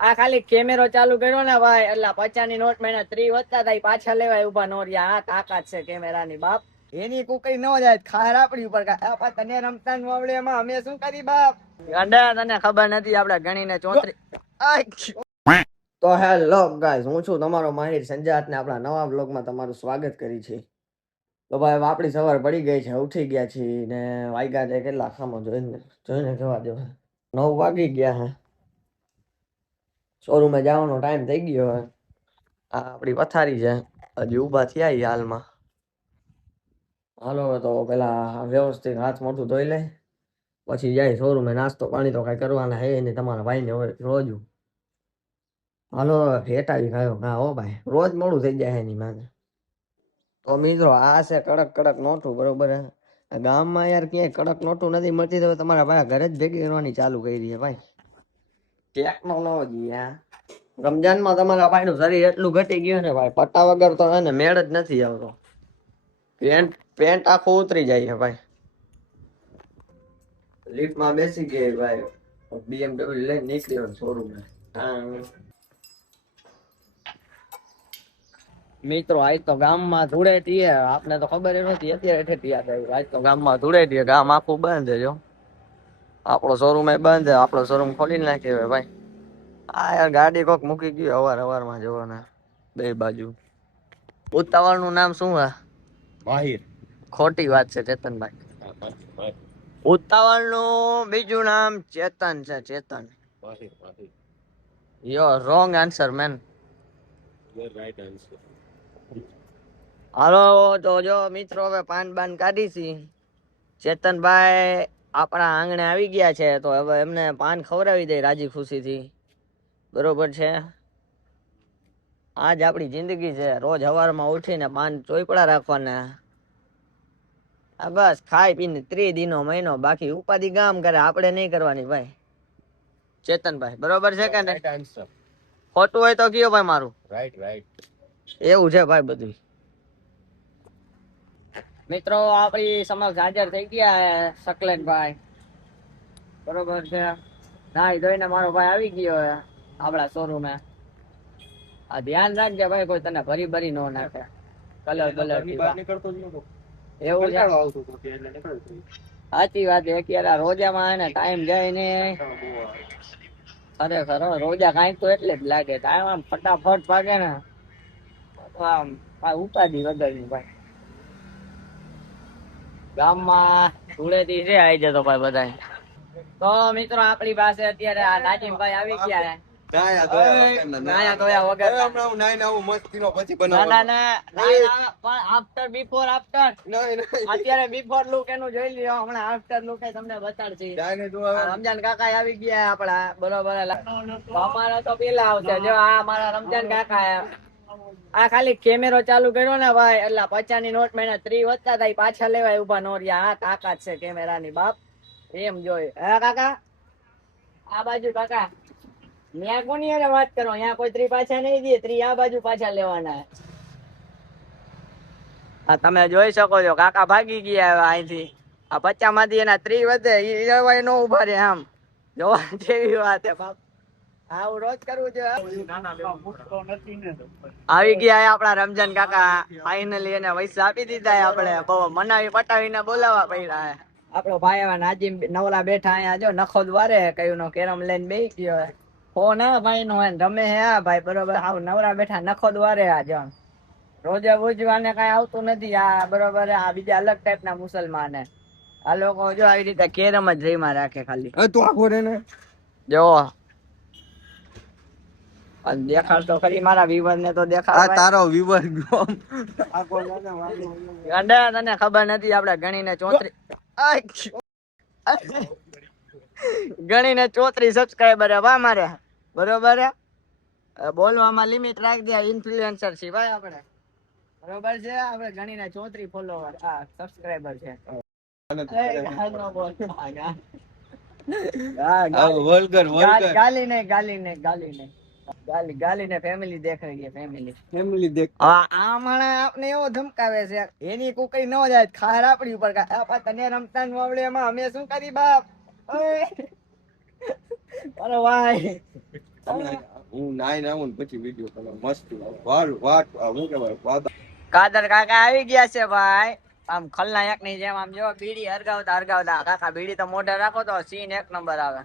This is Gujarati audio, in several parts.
આ ખાલી કેમેરો ચાલુ કર્યો ને ભાઈ એટલે 50 ની નોટ મહિના 3 વધતા થાય પાછા લેવાય ઉભા નો રહ્યા. આ તાકાત છે કેમેરાની બાપ. એની કુકરી ન જાય ખાર આપડી ઉપર તને રમતા આવડે એમાં અમે શું કરી બાપ. ગાંડા તને ખબર નથી આપણે ગણીને 34. તો હેલો ગાઈસ, હું છું તમારો માહિર સંજાત ને આપણા નવા બ્લોગમાં તમારું સ્વાગત કરી છે. તો ભાઈ આપણી સવાર પડી ગઈ છે, ઉઠી ગયા છીએ ને વાગ્યા છે કેટલા ખામો જોઈને જવા દો. 9 વાગી ગયા હે. શોરૂમે જવાનો ટાઈમ થઈ ગયો હે. આ આપણી પથારી છે, હજી ઊભા થયા હાલમાં. હાલો તો પેલા વ્યવસ્થિત હાથ મોઢું ધોઈ લે, પછી જાય શોરૂમે. નાસ્તો પાણી તો કઈ કરવાના હે નહીં તમારા ભાઈને હોય રોજ. હાલો ફેટાવી ખાયો હા હો ભાઈ, રોજ મોડું થઈ જાય એની માને. તો મિત્રો આ છે કડક કડક નોટું, બરોબર હે. ગામમાં યાર ક્યાંય કડક નોટું નથી મળતી, તો તમારા ભાઈ ઘરે જ ભેગી કરવાની ચાલુ કરી છે ભાઈ. ટેકનોલોજી હા. રમજાનમાં તમારા ભાઈ નું શરીર એટલું ઘટી ગયું ને ભાઈ, પટ્ટા વગર તો એને મેળ જ નથી આવતો. પેન્ટ આખું ઉતરી જાય છે ભાઈ. લિફ્ટમાં બેસી ગઈ ભાઈ, BMW લઈને નીકળ્યો શોરૂમ. મિત્રો આજ તો ગામમાં ધૂળેટી હે, આપને તો ખબર નહોતી, અત્યારે ઠેઠી યાદ આવી. આજ તો ગામમાં ધૂળેટી, ગામ આખું બંધ છે જો. આપણો શોરૂમ એ બંધ છે, આપણો શોરૂમ ખોલી નાખ્યો ભાઈ. આ યાર ગાડી કોક મૂકી ગયું અવારમાં જોવાના બે બાજુ. ઉતાવળ નું નામ શું હે? માહિર. ખોટી વાત છે ચેતનભાઈ. ઉતાવળ નું બીજું નામ ચેતન છે, Chetan. Yo wrong answer man. Right answer. હાલો તો જો મિત્રો હવે પાન બાન કાઢી છી. ચેતનભાઈ આપણા આંગણે આવી ગયા છે, તો હવે એમને પાન ખવડાવી દે રાજી ખુશીથી. બરોબર છે. આજ આપણી જિંદગી છે, રોજ સવારમાં ઉઠીને પાન ચોપડા રાખવાના. આ બસ ખાઈ પીને 30 દિનો મહિનો, બાકી ઉપાધિ ગામ કરે, આપણે નહીં કરવાની ભાઈ. ચેતનભાઈ બરોબર છે કે નહીં? ખોટું હોય તો કયો ભાઈ મારું. રાઈટ. એવું છે ભાઈ બધું. મિત્રો આપણી સમક્ષ હાજર થઈ ગયા શકલેનભાઈ. બરોબર છે. નાઈ ધોઈને મારો ભાઈ આવી ગયો હે આપણા શોરૂમે. આ ધ્યાન રાખજે ભાઈ, કોઈ તને ભરી ભરી ન નાખે. કલર નીકળતો જ નતો. એવું છે. સાચી વાત છે કે રોજામાં એને ટાઈમ જાય ને. ખરેખર રોજા કાંઈક તો એટલે જ લાગે, ટાઈમ આમ ફટાફટ ભાગે ને આમ ઉપાધિ વગરની ભાઈ. ગામમાં ધૂળેટી છે આવી જતો ભાઈ બધા. તો મિત્રો આપણી પાસે અત્યારે આ નાજીમભાઈ આવી ગયા છે. રમજાન કાકા આવી ગયા આપડા, બરોબર. અમારા તો પેલા આવશે જો, આ અમારા રમજાન કાકા. આ ખાલી કેમેરો ચાલુ કર્યો ને ભાઈ એટલે 50 ની નોટ મહિના 3 વધતા થાય પાછા લેવાય ઉભા નો રહ્યા. આ તાકાત છે કેમેરાની બાપ. એમ જોઈ હે કાકા. આ બાજુ કાકા ન્યા કોની હારે વાત કરો, અહીંયા કોઈ 3 પાછા નહીં દે, 3 આ બાજુ પાછા લેવાના. આ તમે જોઈ શકો છો કાકા ભાગી ગયા અહીંથી. આ 50 માંથી એના 3 વધે, એ નો ઉભા રહે આમ. જોવા જેવી વાત છે બાપ. આવું રોજ કરવું જોઈએ. આવી ગયા આપણા રમજાન કાકા. ફાઇનલી એને પૈસા આપી દીધા આપણે, બહુ મનાવી પટાવીને બોલાવવા પડ્યા. આપણો ભાઈ હવે નાજીમ નવલા બેઠા અહીંયા જો નખો દ્વારે કયું નો કેરમ લઈને બેસી ગયો. ફોન હે ભાઈ નો રમે હે આ ભાઈ, બરોબર. આવ નવરા બેઠા નખો દ્વારે આ જણ. રોજે ઉજવાને કઈ આવતું નથી આ, બરોબર. આ બીજા અલગ ટાઈપ ના મુસલમાન હે આ લોકો. જો આવી રીતે કેરમ જ રીમાં રાખે ખાલી. તું આખો રે ને જો દેખાડ તો ખરી મારા વિવર ને તો દેખાડ. તારો વિવર ગાંડા તને ખબર નથી આપણે ગણીને 34 સબસ્ક્રાઇબર હે વા મારે, બરોબર હે. બોલવામાં લિમિટ રાખી દે, ઇન્ફ્લુએન્સર છે ભાઈ આપણે, બરોબર છે. આપણે ગણીને 34 ફોલોવર આ સબસ્ક્રાઇબર છે. ગાલી ને ફેમિલી દેખ રહી है, ફેમિલી દેખ. આ માણે આપને એવો ધમકાવે છે, એની કુકરી ન જાય ખાર આપડી ઉપર. તને રમતા આવડે એમાં અમે શું કરી બાપ. અરે ભાઈ હું નાઈ આવું ને પછી વિડીયો કરો મસ્ત વાત હું કેવાય વાત. કાદર કાકા આવી ગયા છે ભાઈ. આમ ખલનાયક ની જેમ આમ જો બીડી હરગાવતા હરગાવતા. કાકા બીડી તો મોઢે રાખો તો સીન એક નંબર આવે.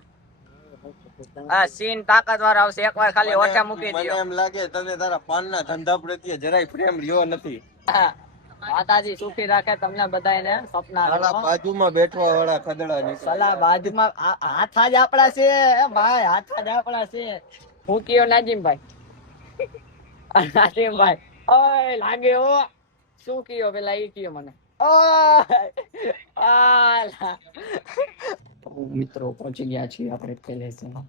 હા સીન તાકાત વાળો આવશે. એકવાર ખાલી ઓછા મૂકી મને દો. એમ લાગે તને તારા પાનના ધંધા પ્રત્યે જરાય પ્રેમ રહ્યો નથી. માતાજી સુખી રાખે તમને બધાને. સપના બાજુમાં બેઠવા વાળા ખદડા ની સલા બાજુમાં હાથ જ આપડા છે ભાઈ. હાથ જ આપડા છે. હું કયો નાજીમભાઈ. નાજીમભાઈ ઓય લાગે હો. શું કયો પેલા ઈ કયો મને. મિત્રો પહોંચી ગયા છીએ આપણે પેલેસમાં.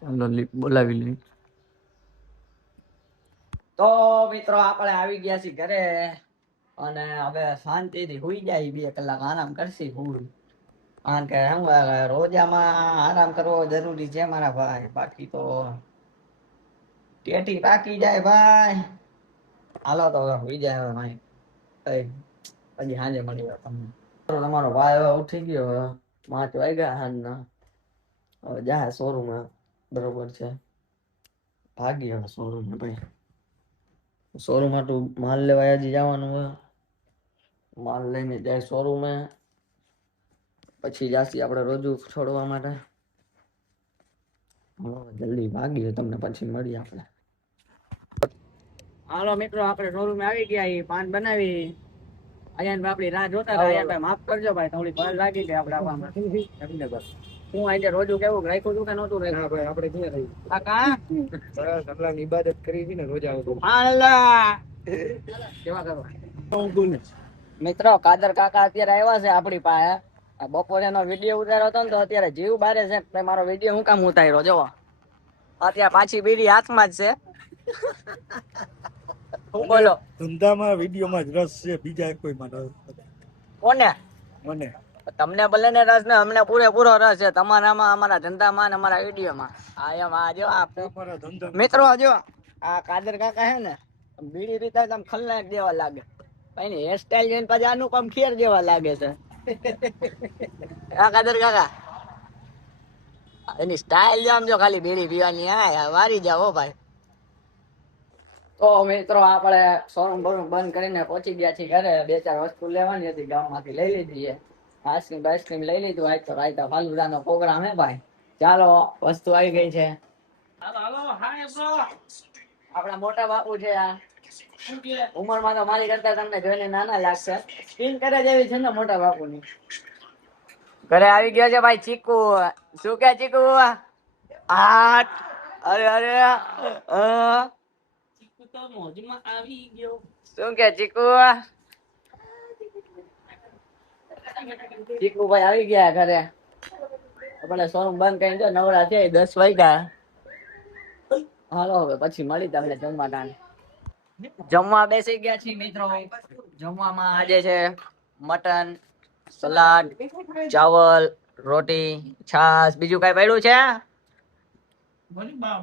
ચાલો બોલાવી લઈ. તો મિત્રો આપણે આવી ગયા છીએ ઘરે અને હવે શાંતિથી હુઈ જાય. 2 કલાક આરામ કરશી હુઈ. કારણ કે શું રોજામાં આરામ કરવો જરૂરી છે મારા ભાઈ. બાકી તો ટેટી પાકી જાય ભાઈ. હાલો તો હવે હુઈ જાય હવે ભાઈ. પછી સાંજે મળી તમને. તમારો ભાઈ હવે ઉઠી ગયો. 5 વાગ્યા સાંજના. હવે જા શોરૂમ બરોબર છે. ભાગી હવે શોરૂમ ભાઈ. શોરૂમ હાટું માલ લેવા હજી જવાનું હોય. માલ લઈને જાય શોરૂમે. પછી જાસી આપણે રોજુ છોડવા માટે. જલ્દી ભાગીએ તમને પછી મળીએ આપણે. હાલો મિત્રો આપણે શોરૂમે આવી ગયા. પાન બનાવી અયાન આપણી રાહ જોતા હતા. અયાન માફ કરજો ભાઈ. થોડી વાર લાગી ગઈ આપણે આવવામાં. હું આજે રોજુ કેવું રાખ્યું હતું કે નહોતું રાખ્યું? ભાઈ આપણે ક્યાં રહી કાકા અલ્લાહની ઇબાદત કરી હતી ને રોજા આવતો. અલ્લાહ કેવા કરવા મિત્રો. કાદર કાકા અત્યારે આવ્યા છે આપણી પાસે. બપોરે નો વિડીયો ઉતાર્યો હતો ને તો અત્યારે જીવ બારે છે. મારો વિડીયો હું કામ ઉતાર્યો જોવો. અત્યારે પાછી બીડી હાથમાં જ છે. હું બોલો ધંધામાં વિડીયોમાં જ રસ છે. બીજા કોઈમાં રસ નથી. કોને? મને તમને ભલે ને રસ ને અમને પૂરેપૂરો રસ છે તમારામાં, અમારા ધંધામાં ને અમારા વિડીયોમાં. આ એમ આ જો આ મિત્રો જો આ કાદર કાકા હે ને બીડી પીતા આમ ખલનાયક જેવા લાગે. એની હેરસ્ટાઈલ જોઈને પછી અનુપમ ખેર જેવા લાગે છે. આ કાદર કાકા એની સ્ટાઈલ જો આમ જો ખાલી બીડી પીવાની. હા વારી જાવ ભાઈ. તો મિત્રો આપણે શોરૂમ બંધ કરીને પહોંચી ગયા છીએ ઘરે. 2-4 વસ્તુ લેવાની હતી ગામમાંથી લઈ લીધી. આઈસ્ક્રીમ લઈ લીધું. આજ તો રાયતા ફાલુદાનો પ્રોગ્રામ હે ભાઈ. ચાલો વસ્તુ આવી ગઈ છે. આપણા મોટા બાપુ છે આ. ઉંમરમાં તો મારી કરતા તમને જોઈને નાના લાગશે. સ્કીન કરે જેવી છે ને મોટા બાપુની. ઘરે આવી ગયો છે ભાઈ ચીકુ. શું કે ચીકુ? આઠ અરે અરે ચીકુ તો મોજમાં આવી ગયો. શું કે ચીકુ? ચીકુ ભાઈ આવી ગયા ઘરે. આપણે શોરૂમ બંધ કરીને જો નવરા છે 10 વાગ્યા. હાલો હવે પછી મળી તમને જમવા ટાણે. જમવા બેસી ગયા છીએ મિત્રો. જમવામાં આજે છે મટન, સલાડ, ચાવલ, રોટી, છાશ. બીજું કઈ પડ્યું છે?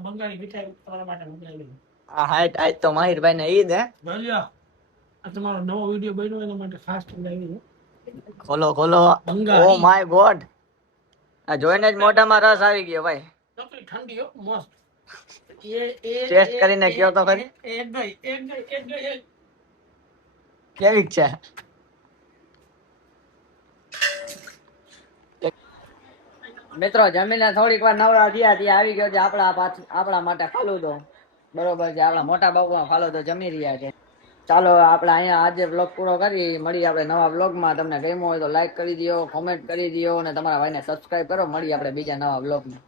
બંગાળી મીઠાઈ તમારા માટે મંગાવી. આ હાઈટ આજ તો માહિરભાઈ ને ઈદ હે. આ તમારો નવો વિડિયો બન્યો એના માટે ખાસ મંગાવી છે. ખોલો ખોલો. Oh my God. આ જોઈને જ મોઢામાં રસ આવી ગયો ભાઈ. ઠંડી હો મસ્ત. ટેસ્ટ કરીને કયો તો ખરી. એક ગઈ. કેવી છે? મિત્રો જમીને થોડીક વાર નવરા થયા ત્યાં આવી ગયો છે આપણા માટે ફાલુદો. બરોબર છે. આપણા મોટા બાપુમાં ફાલુદો જમી રહ્યા છે. ચાલો આપણે અહીંયા આજે વ્લોગ પૂરો કરી. મળીએ આપણે નવા વ્લોગમાં. તમને ગમ્યો હોય તો લાઈક કરી દો, કોમેન્ટ કરી દો અને તમારા ભાઈને સબસ્ક્રાઇબ કરો. મળીએ આપણે બીજા નવા વ્લોગમાં.